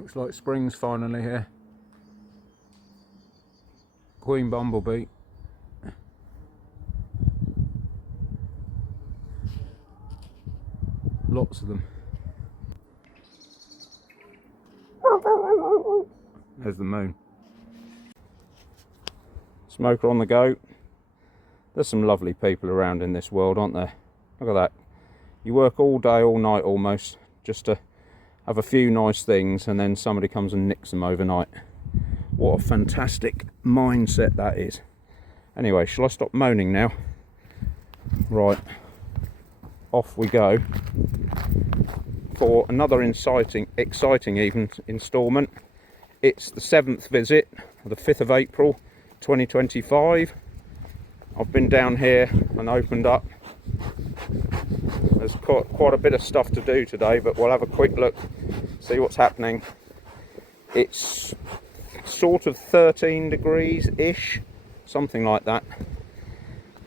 Looks like spring's finally here. Queen bumblebee. Lots of them. There's the moon. Smoker on the go. There's some lovely people around in this world, aren't there? Look at that. You work all day, all night almost, just to have a few nice things, and then somebody comes and nicks them overnight. What a fantastic mindset that is. Anyway, shall I stop moaning now? Right, off we go for another exciting even instalment. It's the 7th visit, the 5th of April 2025. I've been down here and opened up. There's quite a bit of stuff to do today, but we'll have a quick look, see what's happening. It's sort of 13 degrees-ish, something like that.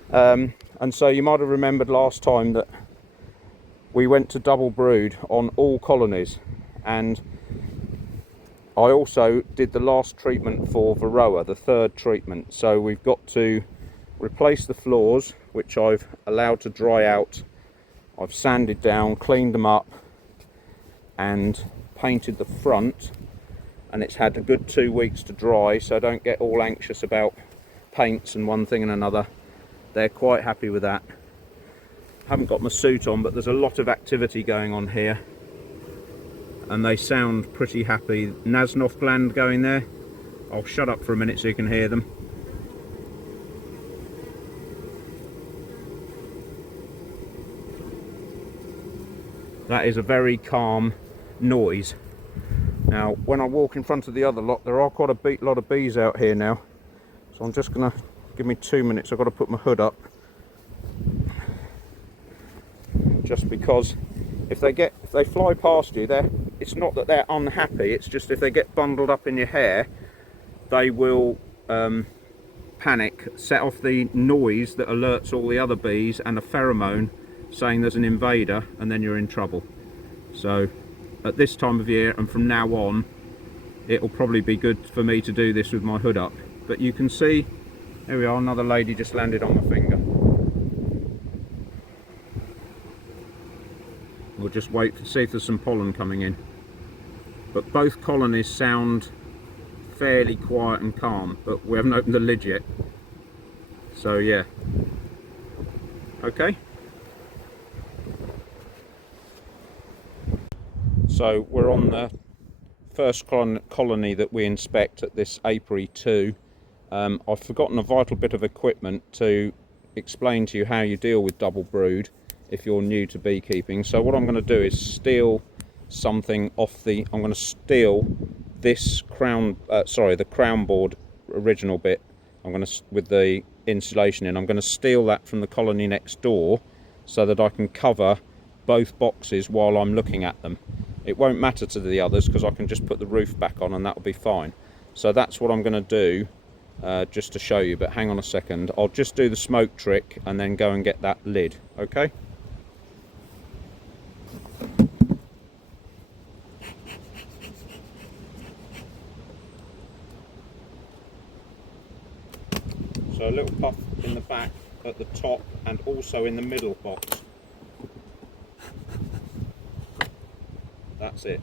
And so you might have remembered last time that we went to double brood on all colonies, and I also did the last treatment for Varroa, the 3rd treatment. So we've got to replace the floors, which I've allowed to dry out. I've sanded down, cleaned them up, and painted the front, and it's had a good 2 weeks to dry, so don't get all anxious about paints and one thing and another. They're quite happy with that. Haven't got my suit on, but there's a lot of activity going on here, and they sound pretty happy. Nasnoff gland going there. I'll shut up for a minute so you can hear them. That is a very calm noise. Now, when I walk in front of the other lot, there are quite a lot of bees out here now. So I'm just gonna, give me 2 minutes, I've got to put my hood up. Just because if they fly past you, it's not that they're unhappy, it's just if they get bundled up in your hair, they will panic, set off the noise that alerts all the other bees and a pheromone saying there's an invader, and then you're in trouble. So at this time of year and from now on, it'll probably be good for me to do this with my hood up. But you can see, here we are, another lady just landed on my finger. We'll just wait to see if there's some pollen coming in. But both colonies sound fairly quiet and calm, but we haven't opened the lid yet. So yeah, okay. So we're on the first colony that we inspect at this Apiary 2. I've forgotten a vital bit of equipment to explain to you how you deal with double brood if you're new to beekeeping. So what I'm going to do is steal something off the, I'm going to steal this the crown board original bit. I'm going to, with the insulation in, I'm going to steal that from the colony next door so that I can cover both boxes while I'm looking at them. It won't matter to the others because I can just put the roof back on and that'll be fine. So that's what I'm going to do, just to show you. But hang on a second, I'll just do the smoke trick and then go and get that lid, okay? So a little puff in the back, at the top, and also in the middle box. That's it.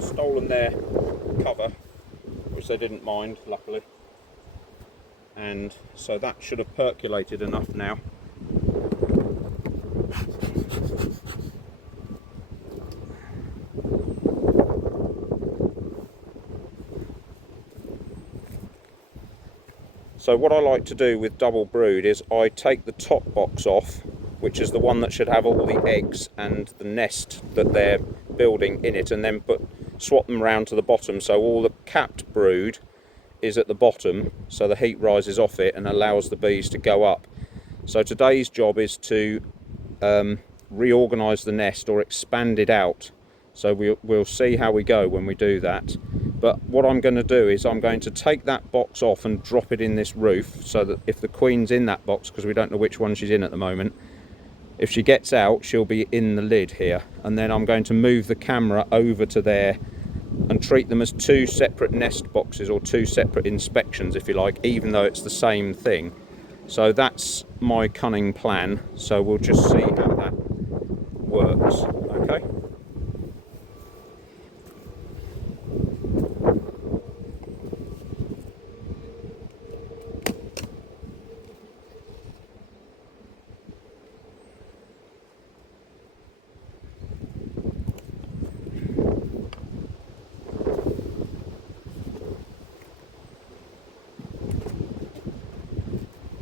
Stolen their cover, which they didn't mind, luckily, and so that should have percolated enough now. So what I like to do with double brood is I take the top box off which is the one that should have all the eggs and the nest that they're building in it, and then swap them round to the bottom, so all the capped brood is at the bottom, so the heat rises off it and allows the bees to go up. So today's job is to reorganise the nest or expand it out. So we'll see how we go when we do that. But what I'm going to do is I'm going to take that box off and drop it in this roof, so that if the queen's in that box, because we don't know which one she's in at the moment, if she gets out she'll be in the lid here, and then I'm going to move the camera over to there and treat them as two separate nest boxes, or two separate inspections if you like, even though it's the same thing. So that's my cunning plan, so we'll just see how that works. Okay.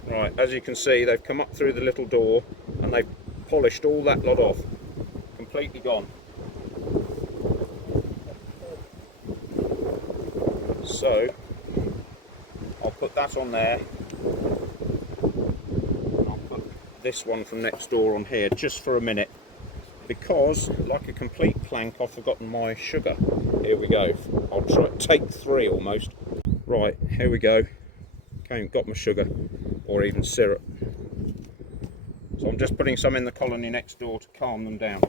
Right, as you can see, they've come up through the little door and they've polished all that lot off, completely gone. So I'll put that on there, and I'll put this one from next door on here just for a minute, because like a complete plank I've forgotten my sugar. Here we go. I'll try take 3 almost. Right, here we go. Okay, got my sugar, or even syrup. So I'm just putting some in the colony next door to calm them down.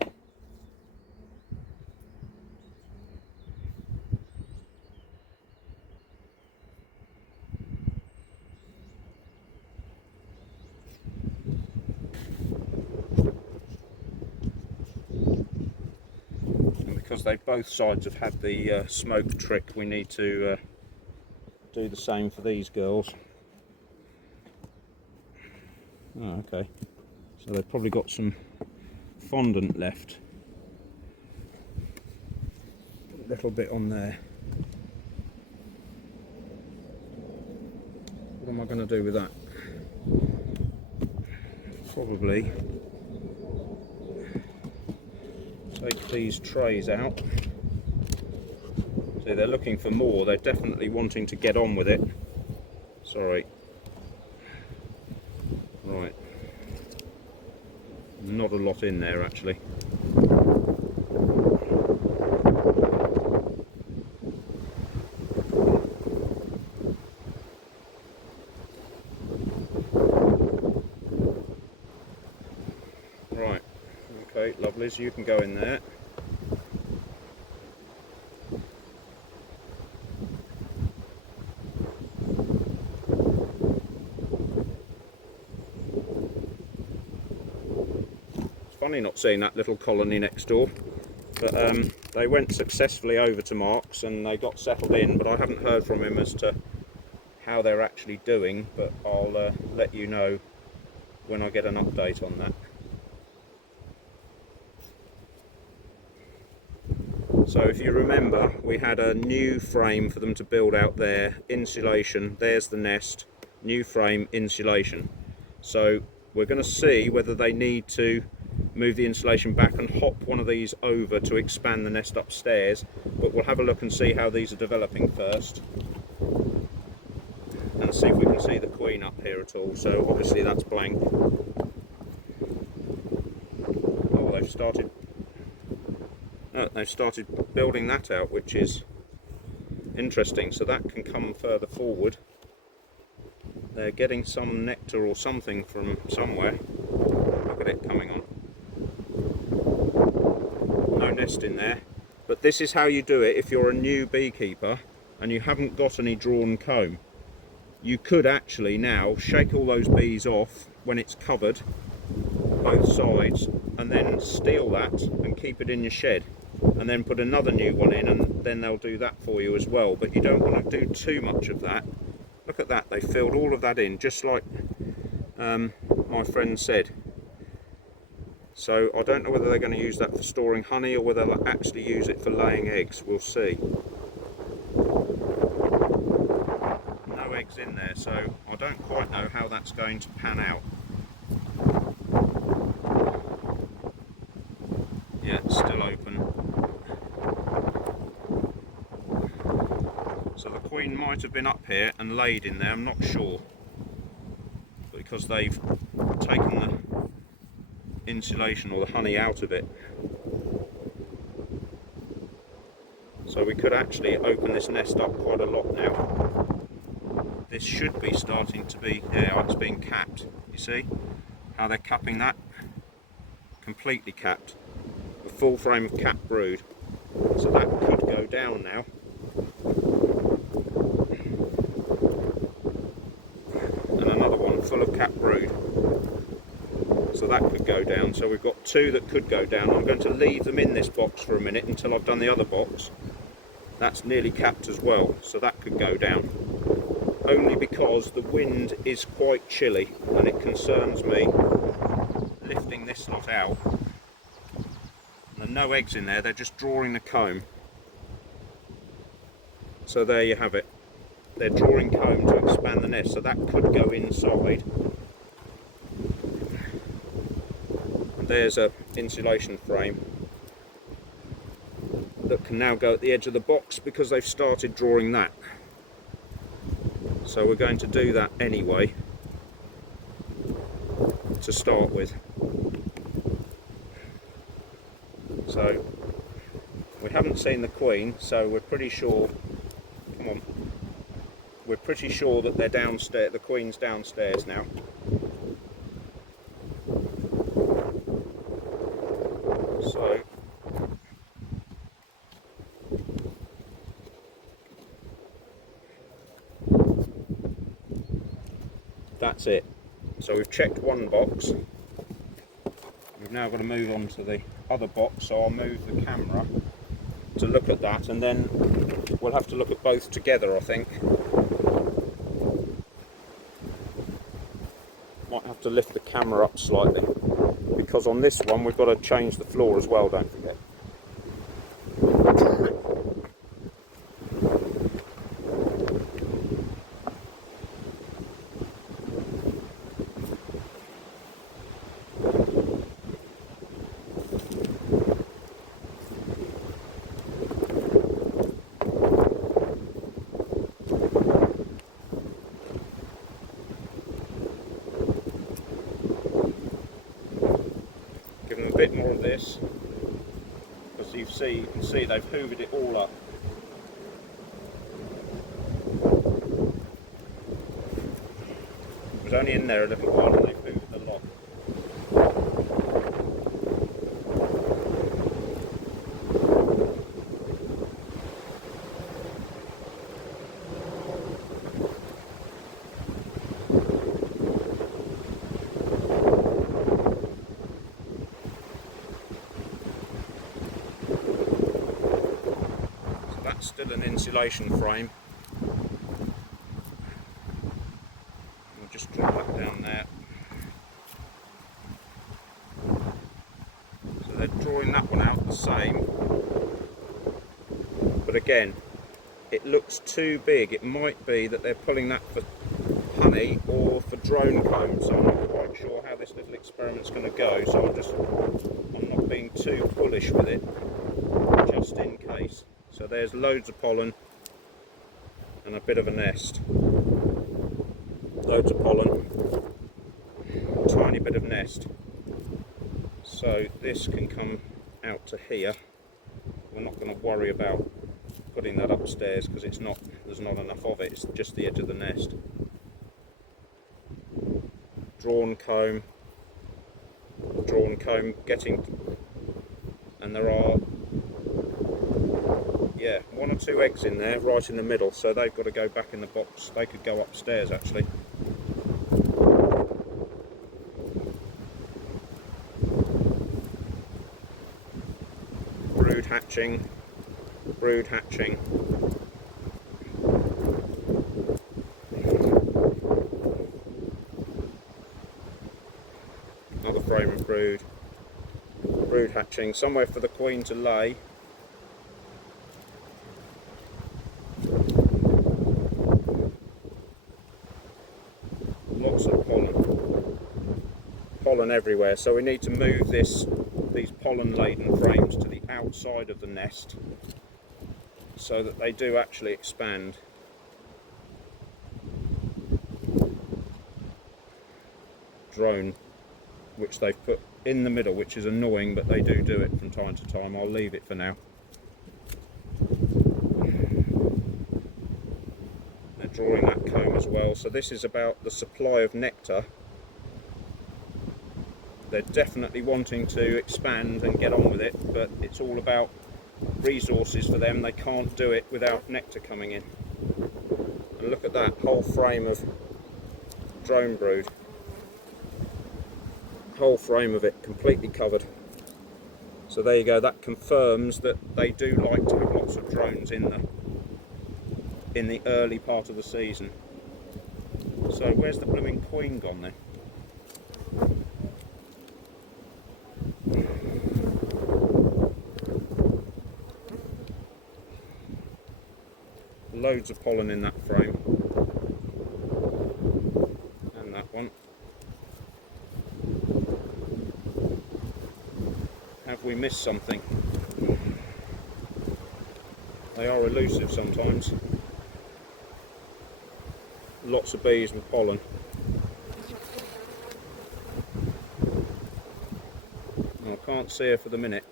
And because both sides have had the smoke trick, we need to do the same for these girls. Oh, okay, so they've probably got some fondant left. A little bit on there. What am I going to do with that? Probably take these trays out. See, they're looking for more. They're definitely wanting to get on with it. Sorry. Right. Not a lot in there actually. Right. Okay, lovelies, you can go in there. Funny not seeing that little colony next door, but they went successfully over to Mark's and they got settled in, but I haven't heard from him as to how they're actually doing, but I'll let you know when I get an update on that. So if you remember, we had a new frame for them to build out there, insulation, there's the nest, new frame, insulation. So we're going to see whether they need to move the insulation back and hop one of these over to expand the nest upstairs, but we'll have a look and see how these are developing first, and see if we can see the queen up here at all. So obviously that's blank. Oh, they've started building that out, which is interesting, so that can come further forward. They're getting some nectar or something from somewhere. Look at it coming on. No nest in there, but this is how you do it if you're a new beekeeper and you haven't got any drawn comb. You could actually now shake all those bees off when it's covered, both sides, and then steal that and keep it in your shed, and then put another new one in, and then they'll do that for you as well. But you don't want to do too much of that. Look at that, they filled all of that in, just like my friend said. So I don't know whether they're going to use that for storing honey or whether they'll actually use it for laying eggs. We'll see. No eggs in there, so I don't quite know how that's going to pan out. queen might have been up here and laid in there, I'm not sure, because they've taken the insulation or the honey out of it. So we could actually open this nest up quite a lot now. This should be starting to be, yeah, it's being capped. You see how they're capping that? Completely capped. A full frame of capped brood. So that could go down now. And another one full of capped brood. So that could go down. So we've got two that could go down. I'm going to leave them in this box for a minute until I've done the other box. That's nearly capped as well, so that could go down. Only because the wind is quite chilly and it concerns me lifting this lot out. There are no eggs in there, they're just drawing the comb. So there you have it. They're drawing comb to expand the nest, so that could go inside. There's a insulation frame that can now go at the edge of the box because they've started drawing that. So we're going to do that anyway to start with. So we haven't seen the queen, so we're pretty sure, come on, we're pretty sure that they're downstairs, the queen's downstairs now. So that's it. So we've checked one box. We've now got to move on to the other box, so I'll move the camera to look at that, and then we'll have to look at both together, I think. Might have to lift the camera up slightly, because on this one we've got to change the floor as well, don't forget. Give them a bit more of this, because you can see they've hoovered it all up. It was only in there a little while and they've hoovered a lot. That's still an insulation frame. We'll just drop that down there. So they're drawing that one out the same. But again, it looks too big. It might be that they're pulling that for honey or for drone comb, so I'm not quite sure how this little experiment's going to go, so I'm not being too bullish with it, just in case. So there's loads of pollen and a bit of a nest. Loads of pollen, tiny bit of nest. So this can come out to here. We're not going to worry about putting that upstairs because there's not enough of it, it's just the edge of the nest. Drawn comb, and there are, yeah, one or two eggs in there right in the middle, so they've got to go back in the box. They could go upstairs actually. Brood hatching. Another frame of brood hatching, somewhere for the queen to lay. Lots of pollen everywhere, so we need to move these pollen laden frames to the outside of the nest so that they do actually expand. drone which they've put in the middle, which is annoying, but they do it from time to time. I'll leave it for now. They're drawing that comb as well. So this is about the supply of nectar. They're definitely wanting to expand and get on with it, but it's all about resources for them. They can't do it without nectar coming in. And look at that whole frame of drone brood. Whole frame of it completely covered. So there you go, that confirms that they do like to have lots of drones in the early part of the season. So where's the blooming queen gone then? Loads of pollen in that frame. And that one. Have we missed something? They are elusive sometimes. Lots of bees with pollen. I can't see her for the minute.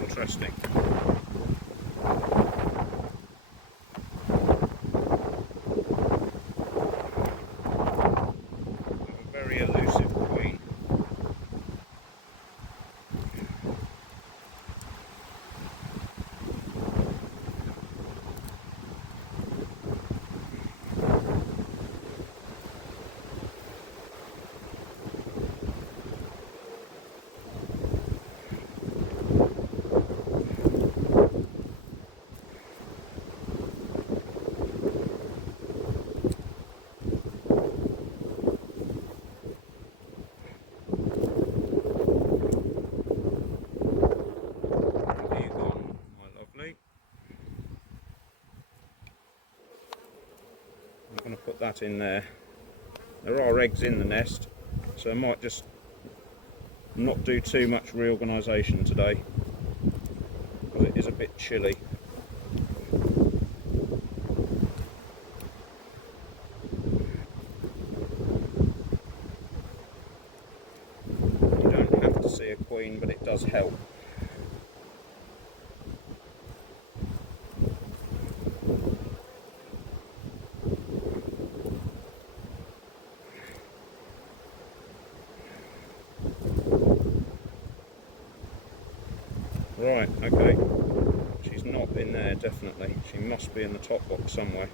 Interesting. A very elusive queen. I'm going to put that in there. There are eggs in the nest, so I might just not do too much reorganisation today, because it is a bit chilly. You don't have to see a queen, but it does help. Right, okay, she's not in there definitely, she must be in the top box somewhere.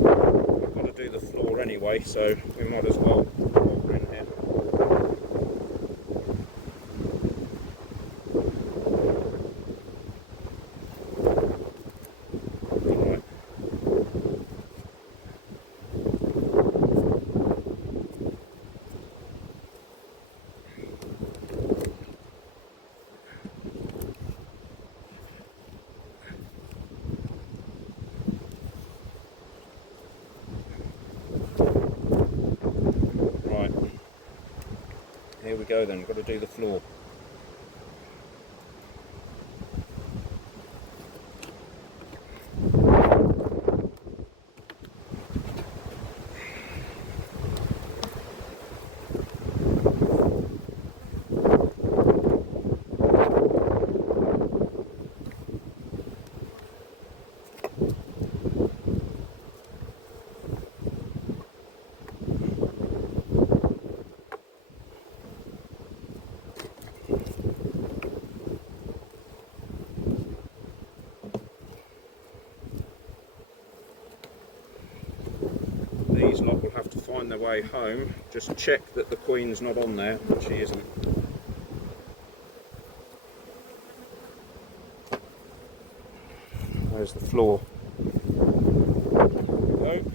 I've got to do the floor anyway, so we might as well walk in here. Here we go then, got to do the floor. lot will have to find their way home. Just check that the queen's not on there, but she isn't. There's the floor. There we go.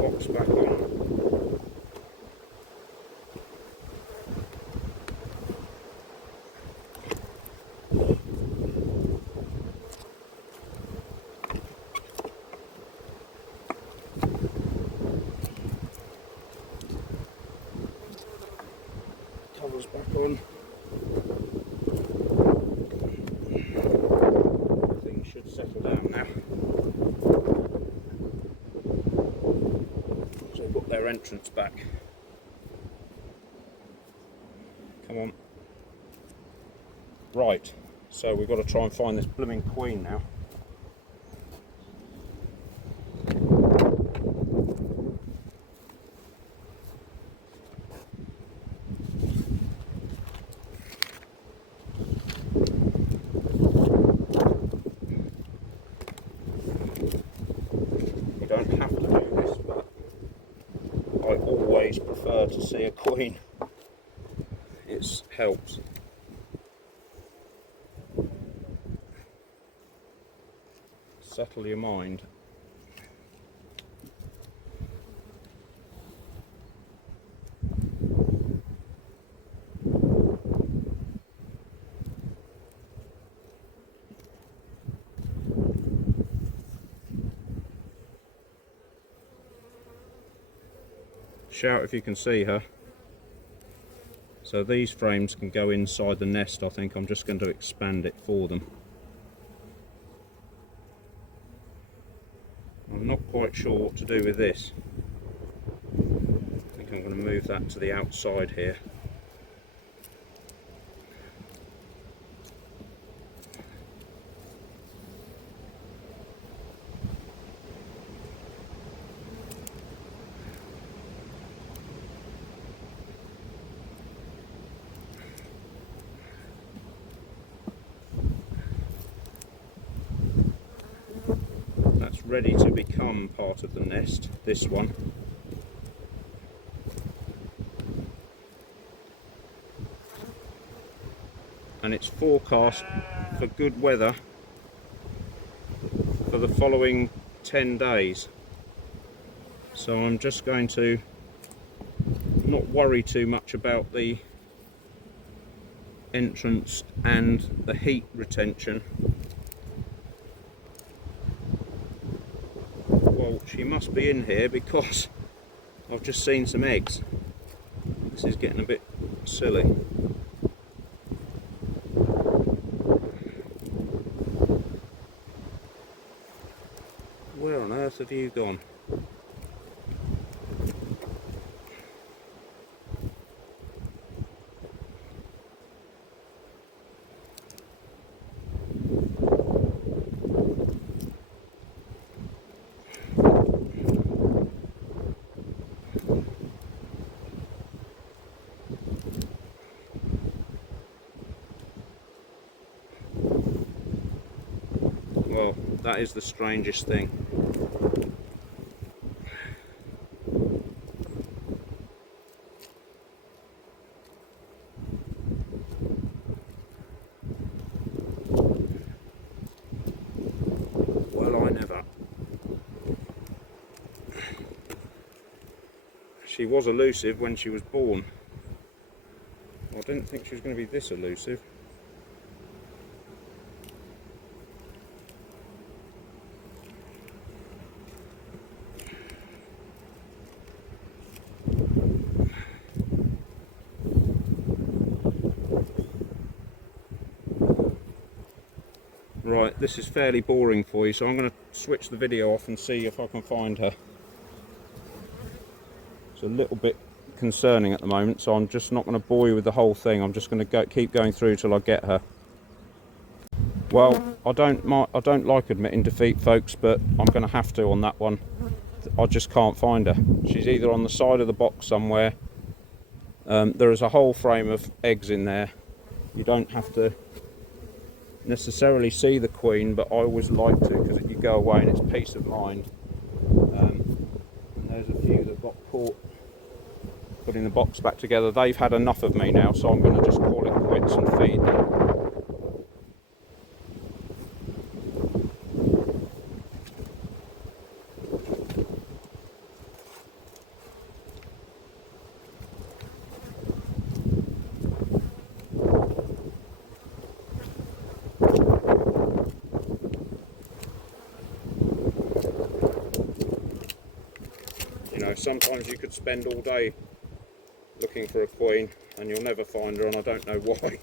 Box back on. Covers back on. Things should settle down now. So we've got their entrance back. Come on. Right, so we've got to try and find this blooming queen now. You don't have to do this, but I always prefer to see a queen. It helps. Settle your mind. Shout if you can see her. So these frames can go inside the nest. I think I'm just going to expand it for them. I'm not quite sure what to do with this. I think I'm going to move that to the outside here. Ready to become part of the nest, this one. And it's forecast for good weather for the following 10 days. So I'm just going to not worry too much about the entrance and the heat retention. She must be in here because I've just seen some eggs. This is getting a bit silly. Where on earth have you gone? Well, that is the strangest thing. Well, I never. She was elusive when she was born. I didn't think she was going to be this elusive. Right, this is fairly boring for you, so I'm going to switch the video off and see if I can find her. It's a little bit concerning at the moment, so I'm just not going to bore you with the whole thing. I'm just going to keep going through till I get her. Well, I don't like admitting defeat, folks, but I'm going to have to on that one. I just can't find her. She's either on the side of the box somewhere. There is a whole frame of eggs in there. You don't have to necessarily see the queen, but I always like to, because you go away and it's peace of mind. And there's a few that got caught putting the box back together. They've had enough of me now, so I'm going to just call it quits and feed them. You know, sometimes you could spend all day looking for a queen and you'll never find her, and I don't know why.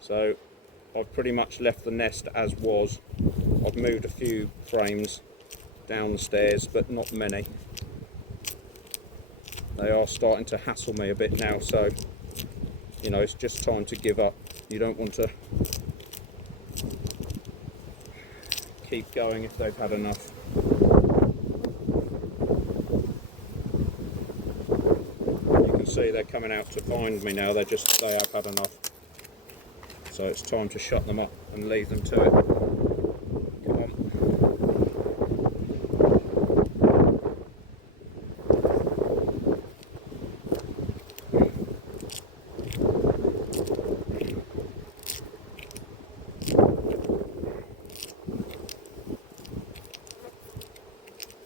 So I've pretty much left the nest as was. I've moved a few frames down the stairs, but not many. They are starting to hassle me a bit now, so you know, it's just time to give up. You don't want to keep going if they've had enough. You can see they're coming out to find me now. They have had enough. So it's time to shut them up and leave them to it. Come on.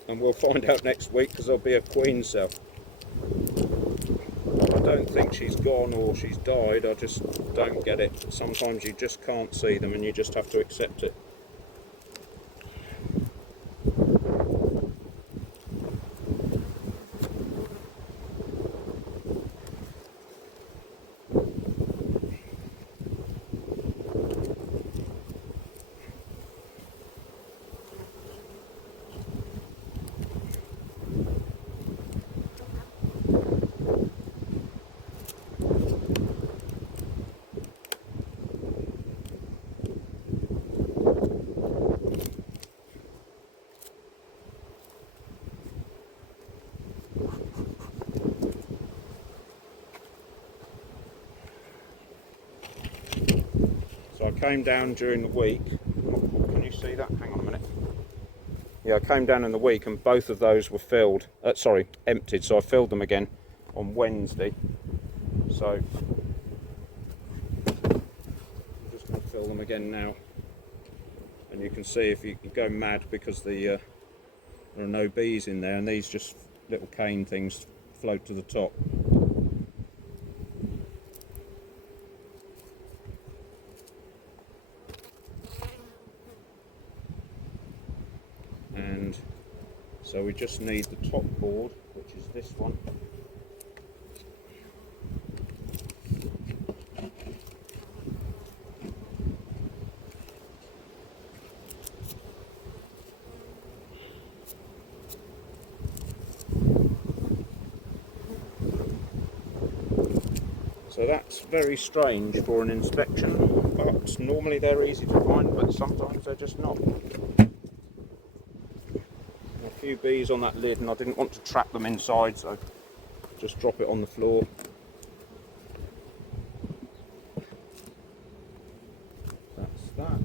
And we'll find out next week, because there'll be a queen cell. I don't think she's gone or she's died, I just don't get it. Sometimes you just can't see them and you just have to accept it. So I came down during the week. Can you see that? Hang on a minute. Yeah, I came down in the week and both of those were emptied. So I filled them again on Wednesday. So I'm just going to fill them again now. And you can see if you go mad because there are no bees in there, and these just little cane things float to the top. And so we just need the top board, which is this one. So that's very strange for an inspection, but normally they're easy to find, but sometimes they're just not. A few bees on that lid, and I didn't want to trap them inside, so just drop it on the floor. That's that.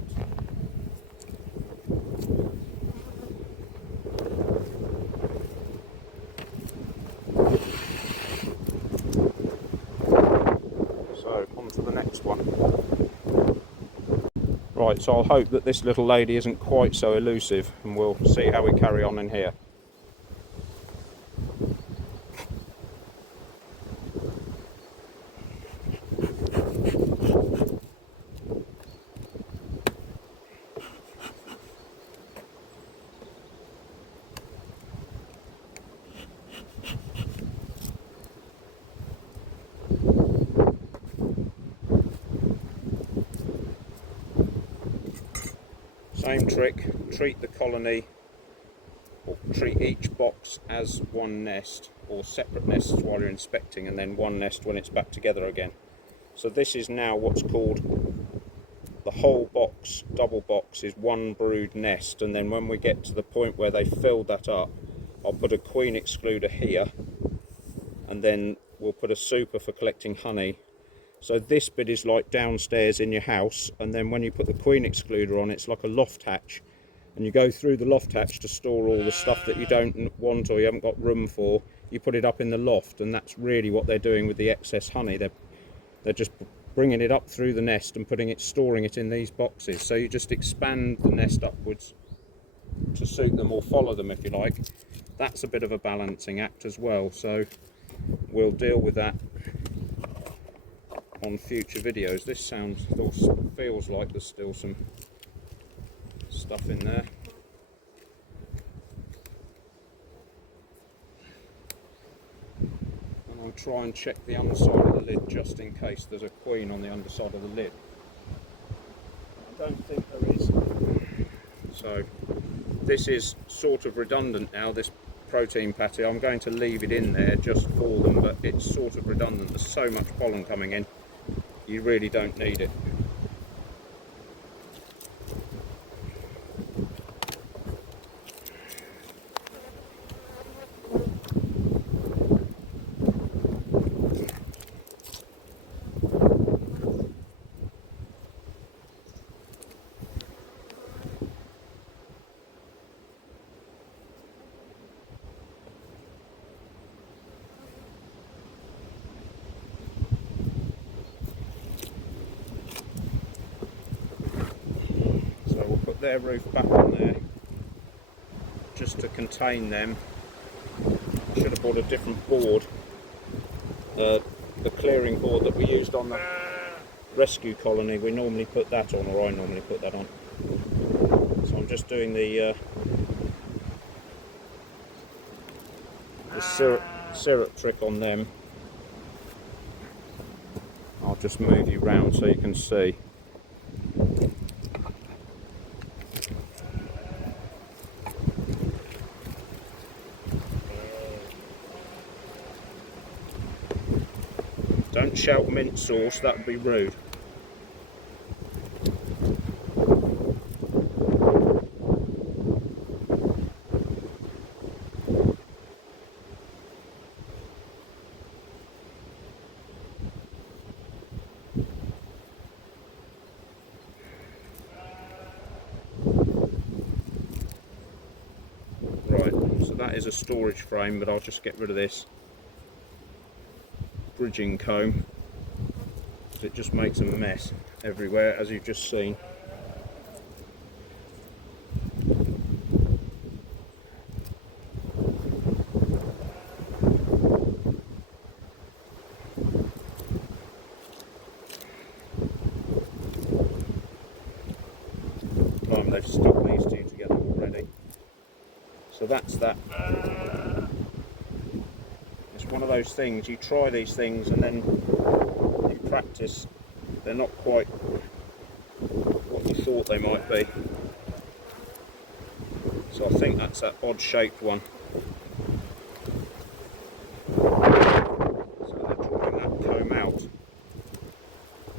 So on to the next one. Right, so I'll hope that this little lady isn't quite so elusive, and we'll see how we carry on in here. Same trick, treat the colony, or treat each box as one nest, or separate nests while you're inspecting, and then one nest when it's back together again. So this is now what's called the whole box, double box, is one brood nest, and then when we get to the point where they filled that up, I'll put a queen excluder here, and then we'll put a super for collecting honey. So this bit is like downstairs in your house, and then when you put the queen excluder on, it's like a loft hatch, and you go through the loft hatch to store all the stuff that you don't want or you haven't got room for. You put it up in the loft, and that's really what they're doing with the excess honey. They're just bringing it up through the nest and storing it in these boxes. So you just expand the nest upwards to suit them, or follow them if you like. That's a bit of a balancing act as well, so we'll deal with that on future videos. This feels like there's still some stuff in there. And I'll try and check the underside of the lid just in case there's a queen on the underside of the lid. I don't think there is. So this is sort of redundant now, this protein patty. I'm going to leave it in there just for them, but it's sort of redundant. There's so much pollen coming in, you really don't need it. Their roof back on there just to contain them. I should have bought a different board, the clearing board that we used on the rescue colony. We normally put that on, or I normally put that on. So I'm just doing the syrup trick on them. I'll just move you round so you can see. Don't shout mint sauce, that would be rude. Right, so that is a storage frame, but I'll just get rid of this bridging comb. It just makes a mess everywhere, as you've just seen. They've stuck these two together already. So that's that. It's one of those things, you try these things and then in practice they're not quite what you thought they might be. So I think that's that odd shaped one. So they're drawing that comb out.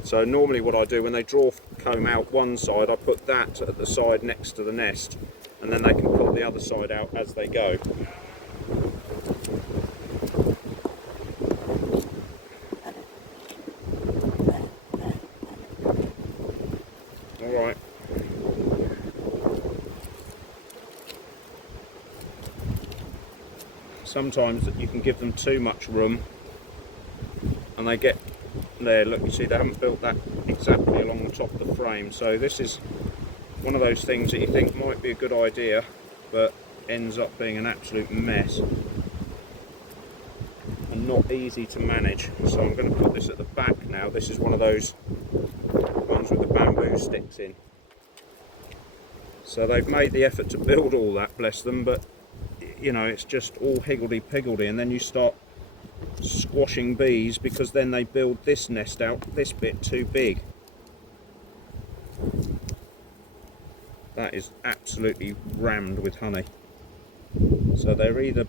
So normally what I do when they draw comb out one side, I put that at the side next to the nest, and then they can pull the other side out as they go. Alright. Sometimes you can give them too much room and they get there. Look, you see they haven't built that exactly along the top of the frame, so this is one of those things that you think might be a good idea but ends up being an absolute mess and not easy to manage. So I'm going to put this at the back now. This is one of those ones with the bamboo sticks in. So they've made the effort to build all that, bless them, but you know, it's just all higgledy-piggledy, and then you start squashing bees because then they build this nest out this bit too big. That is absolutely rammed with honey. So they're either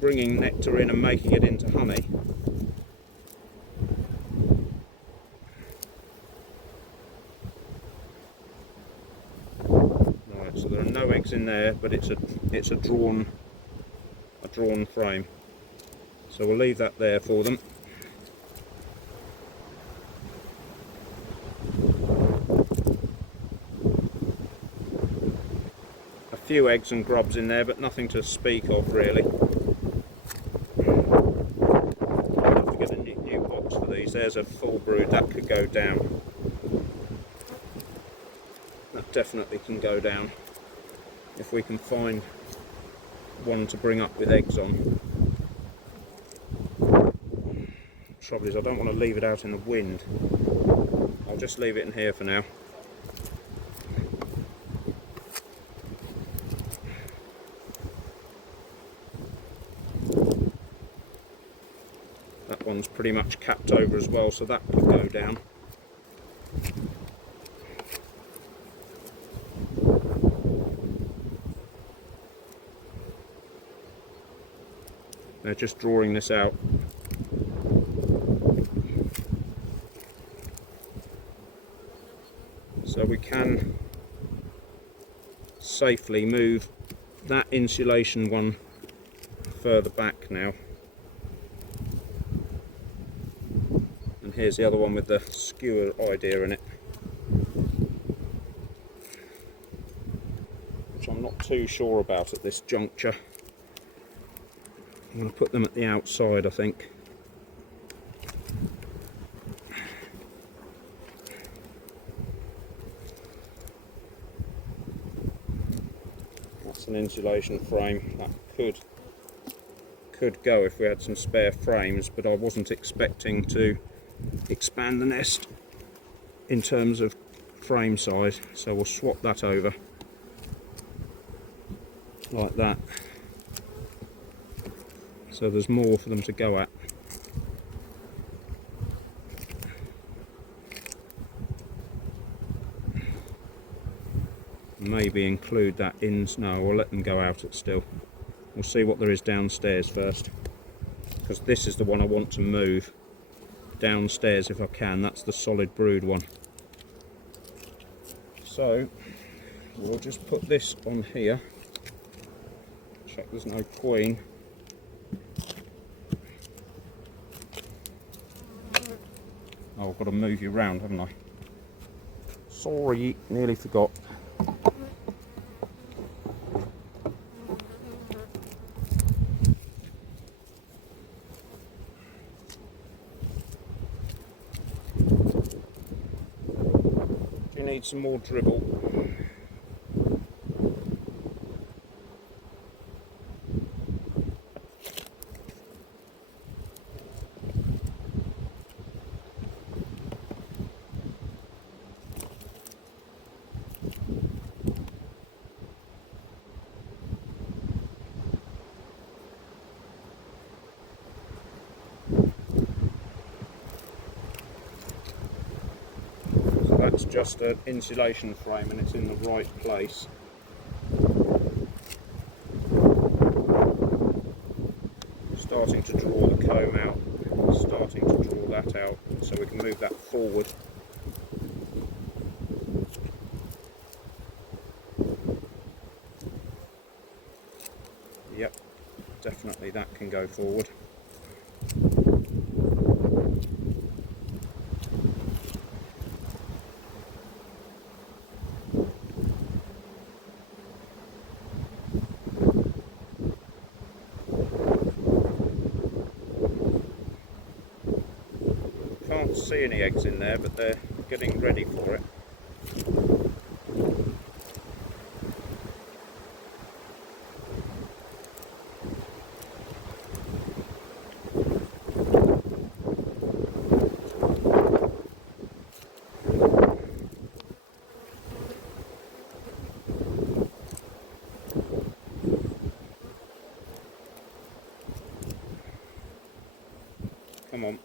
bringing nectar in and making it into honey, no eggs in there, but it's a drawn frame. So we'll leave that there for them. A few eggs and grubs in there, but nothing to speak of really. I'll have to get a new box for these. There's a full brood that could go down. That definitely can go down if we can find one to bring up with eggs on. Trouble is, I don't want to leave it out in the wind. I'll just leave it in here for now. That one's pretty much capped over as well, so that could go down. They're just drawing this out. So we can safely move that insulation one further back now. And here's the other one with the skewer idea in it, which I'm not too sure about at this juncture. I'm going to put them at the outside, I think. That's an insulation frame that could go if we had some spare frames, but I wasn't expecting to expand the nest in terms of frame size, so we'll swap that over like that, so there's more for them to go at. Maybe include that in. No, we'll let them go at it still. We'll see what there is downstairs first, because this is the one I want to move downstairs if I can. That's the solid brood one. So we'll just put this on here, check there's no queen. Oh, I've got to move you round, haven't I? Sorry, nearly forgot. Do you need some more dribble? That's just an insulation frame and it's in the right place. Starting to draw the comb out, starting to draw that out, so we can move that forward. Yep, definitely that can go forward. Can't see any eggs in there, but they're getting ready for it. Come on.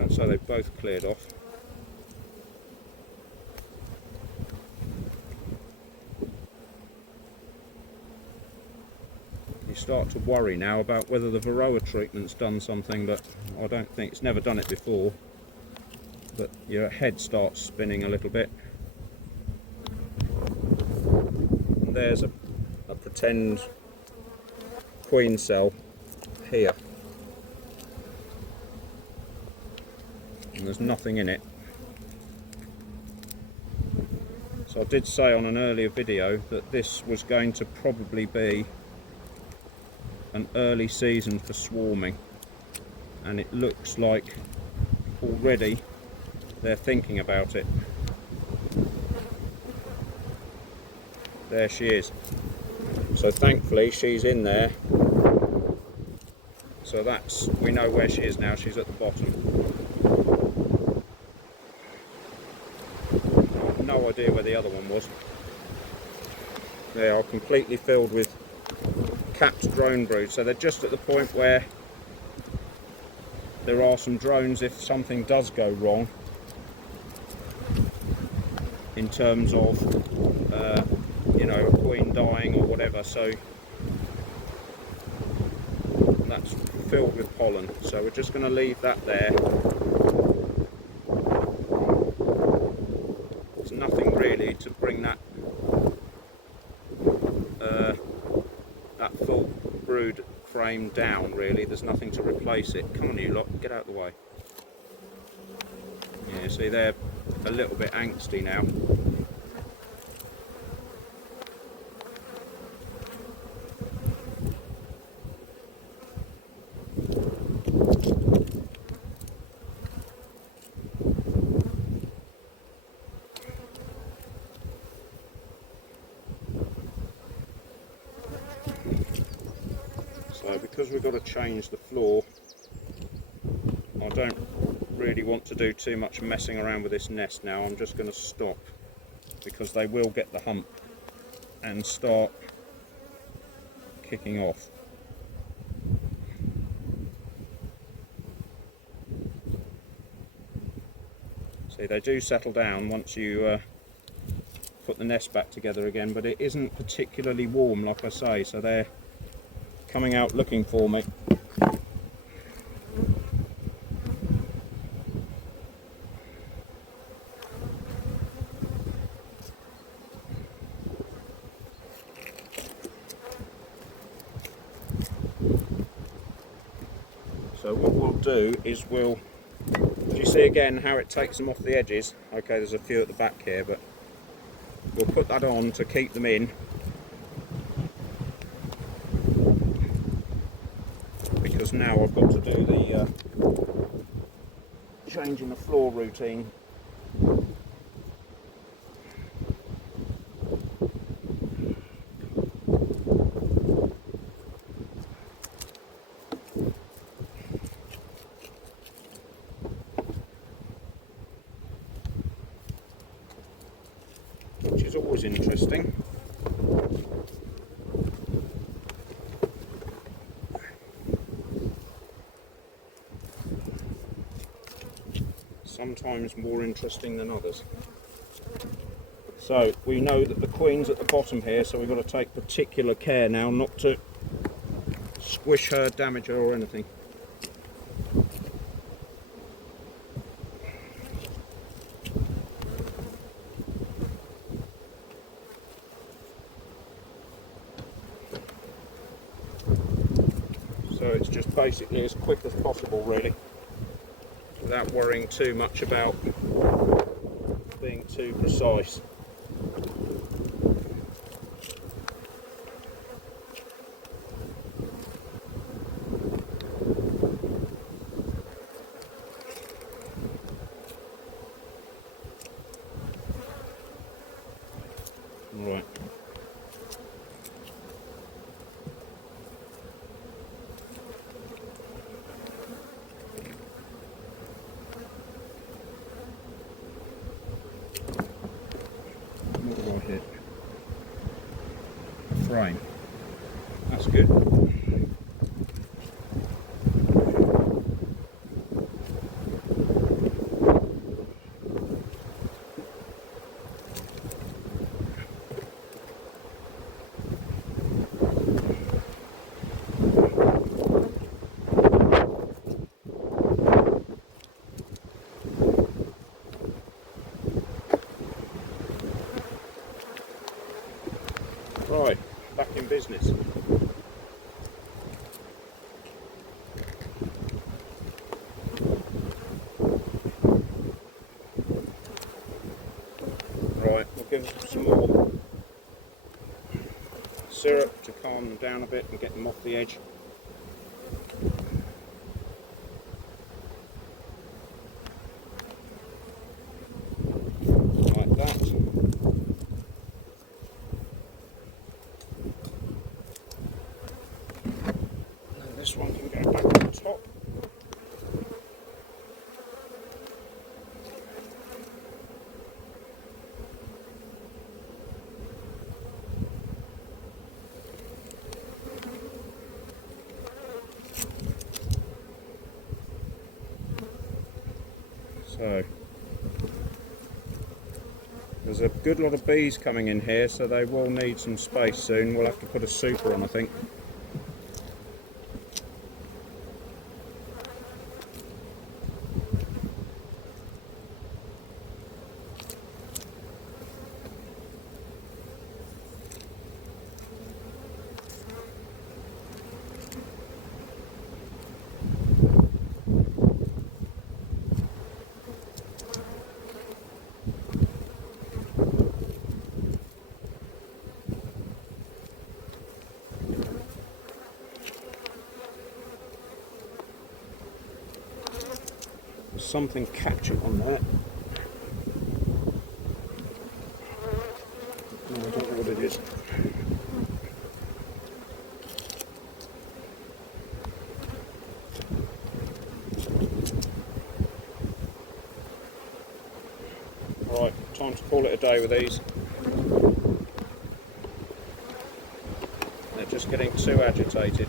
And so they've both cleared off. You start to worry now about whether the Varroa treatment's done something, but I don't think it's never done it before. But your head starts spinning a little bit. And there's a pretend queen cell here. And there's nothing in it. So I did say on an earlier video that this was going to probably be an early season for swarming, and it looks like already they're thinking about it. There she is. So thankfully she's in there. So we know where she is now. She's at the bottom. I've no idea where the other one was. They are completely filled with capped drone brood. So they're just at the point where there are some drones if something does go wrong in terms of you know, a queen dying or whatever. So that's filled with pollen, so we're just going to leave that there. There's nothing really to bring that that full brood frame down, really. There's nothing to replace it. Come on you lot, get out of the way. Yeah, see, they're a little bit angsty now. So because we've got to change the floor, I don't really want to do too much messing around with this nest now. I'm just going to stop, because they will get the hump and start kicking off. See, they do settle down once you put the nest back together again, but it isn't particularly warm, like I say, so they're coming out looking for me. So what we'll do is do you see again how it takes them off the edges? Okay, there's a few at the back here, but we'll put that on to keep them in. Because now I've got to do the changing the floor routine. Which is always interesting. Sometimes more interesting than others. So we know that the queen's at the bottom here, so we've got to take particular care now not to squish her, damage her or anything. So it's just basically as quick as possible, really, without worrying too much about being too precise. Right. What do I hit? A frame. That's good. business. Right, we'll give them some more syrup to calm them down a bit and get them off the edge. Like that. And this one can go back on top. So there's a good lot of bees coming in here, so they will need some space soon. We'll have to put a super on, I think. Something catching on there. No, I don't know what it is. Right, time to call it a day with these. They're just getting too agitated.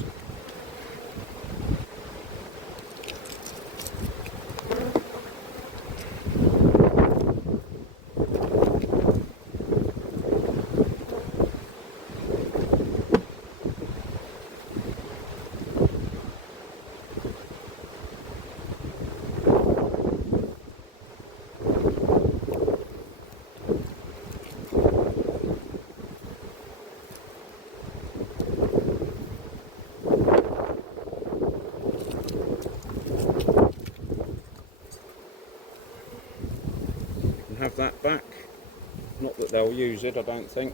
Have that back. Not that they'll use it, I don't think.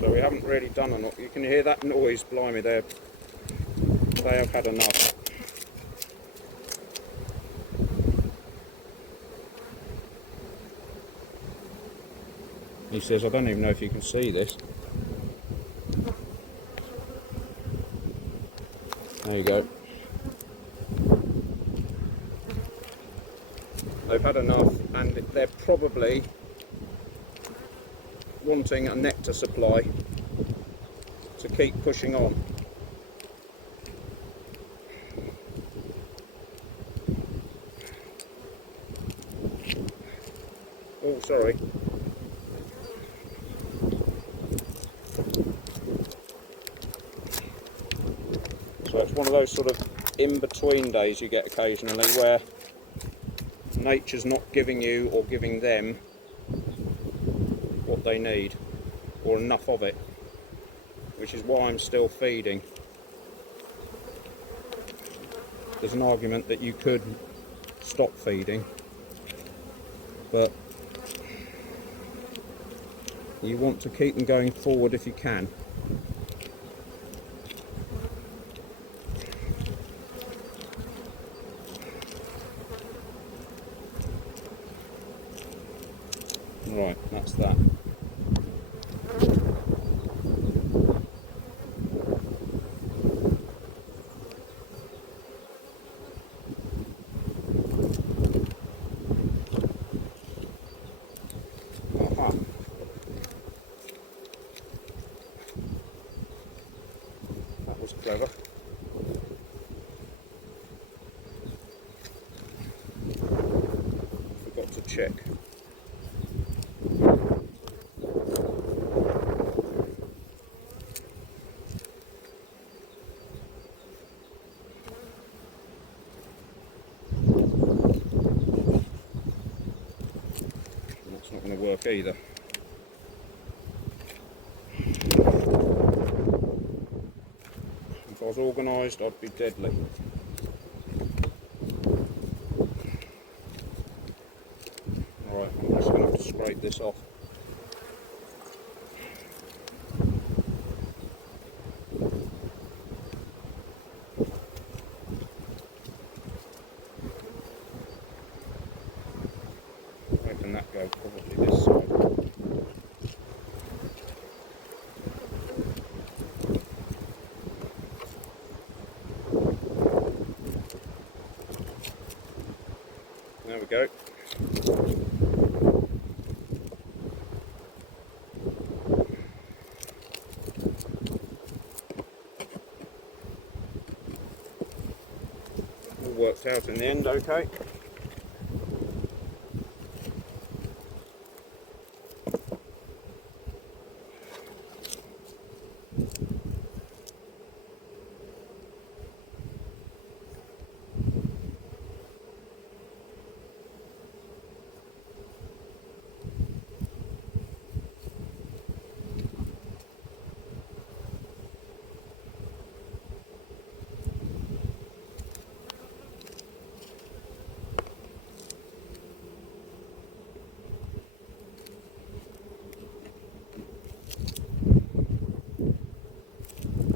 So we haven't really done enough. You can hear that noise, blimey, they have had enough. He says, I don't even know if you can see this. There you go. They've had enough, and they're probably wanting a nectar supply to keep pushing on. Oh, sorry. So it's one of those sort of in-between days you get occasionally where nature's not giving you or giving them what they need, or enough of it, which is why I'm still feeding. There's an argument that you could stop feeding, but you want to keep them going forward if you can. Right, that's that. Aha. That was clever. Forgot to check. going to work either. If I was organised, I'd be deadly. Alright, I'm just going to have to scrape this off. Where can that go? Probably this side. There we go. All worked out in the end, okay.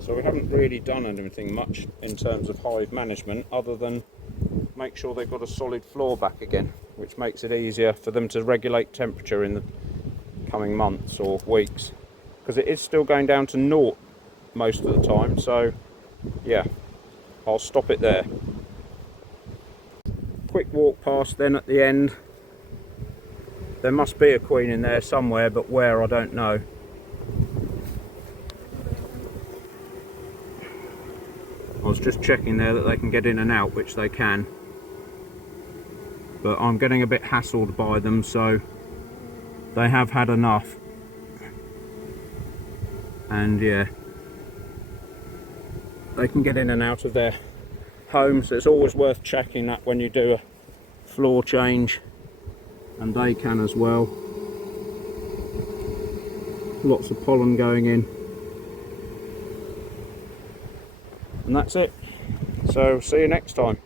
So we haven't really done anything much in terms of hive management other than make sure they've got a solid floor back again, which makes it easier for them to regulate temperature in the coming months or weeks, because it is still going down to naught most of the time. So yeah, I'll stop it there. Quick walk past then at the end. There must be a queen in there somewhere, but where I don't know. I was just checking there that they can get in and out, which they can, but I'm getting a bit hassled by them, so they have had enough. And yeah, they can get in and out of their home, so it's always worth checking that when you do a floor change, and they can as well. Lots of pollen going in. And that's it. So see you next time.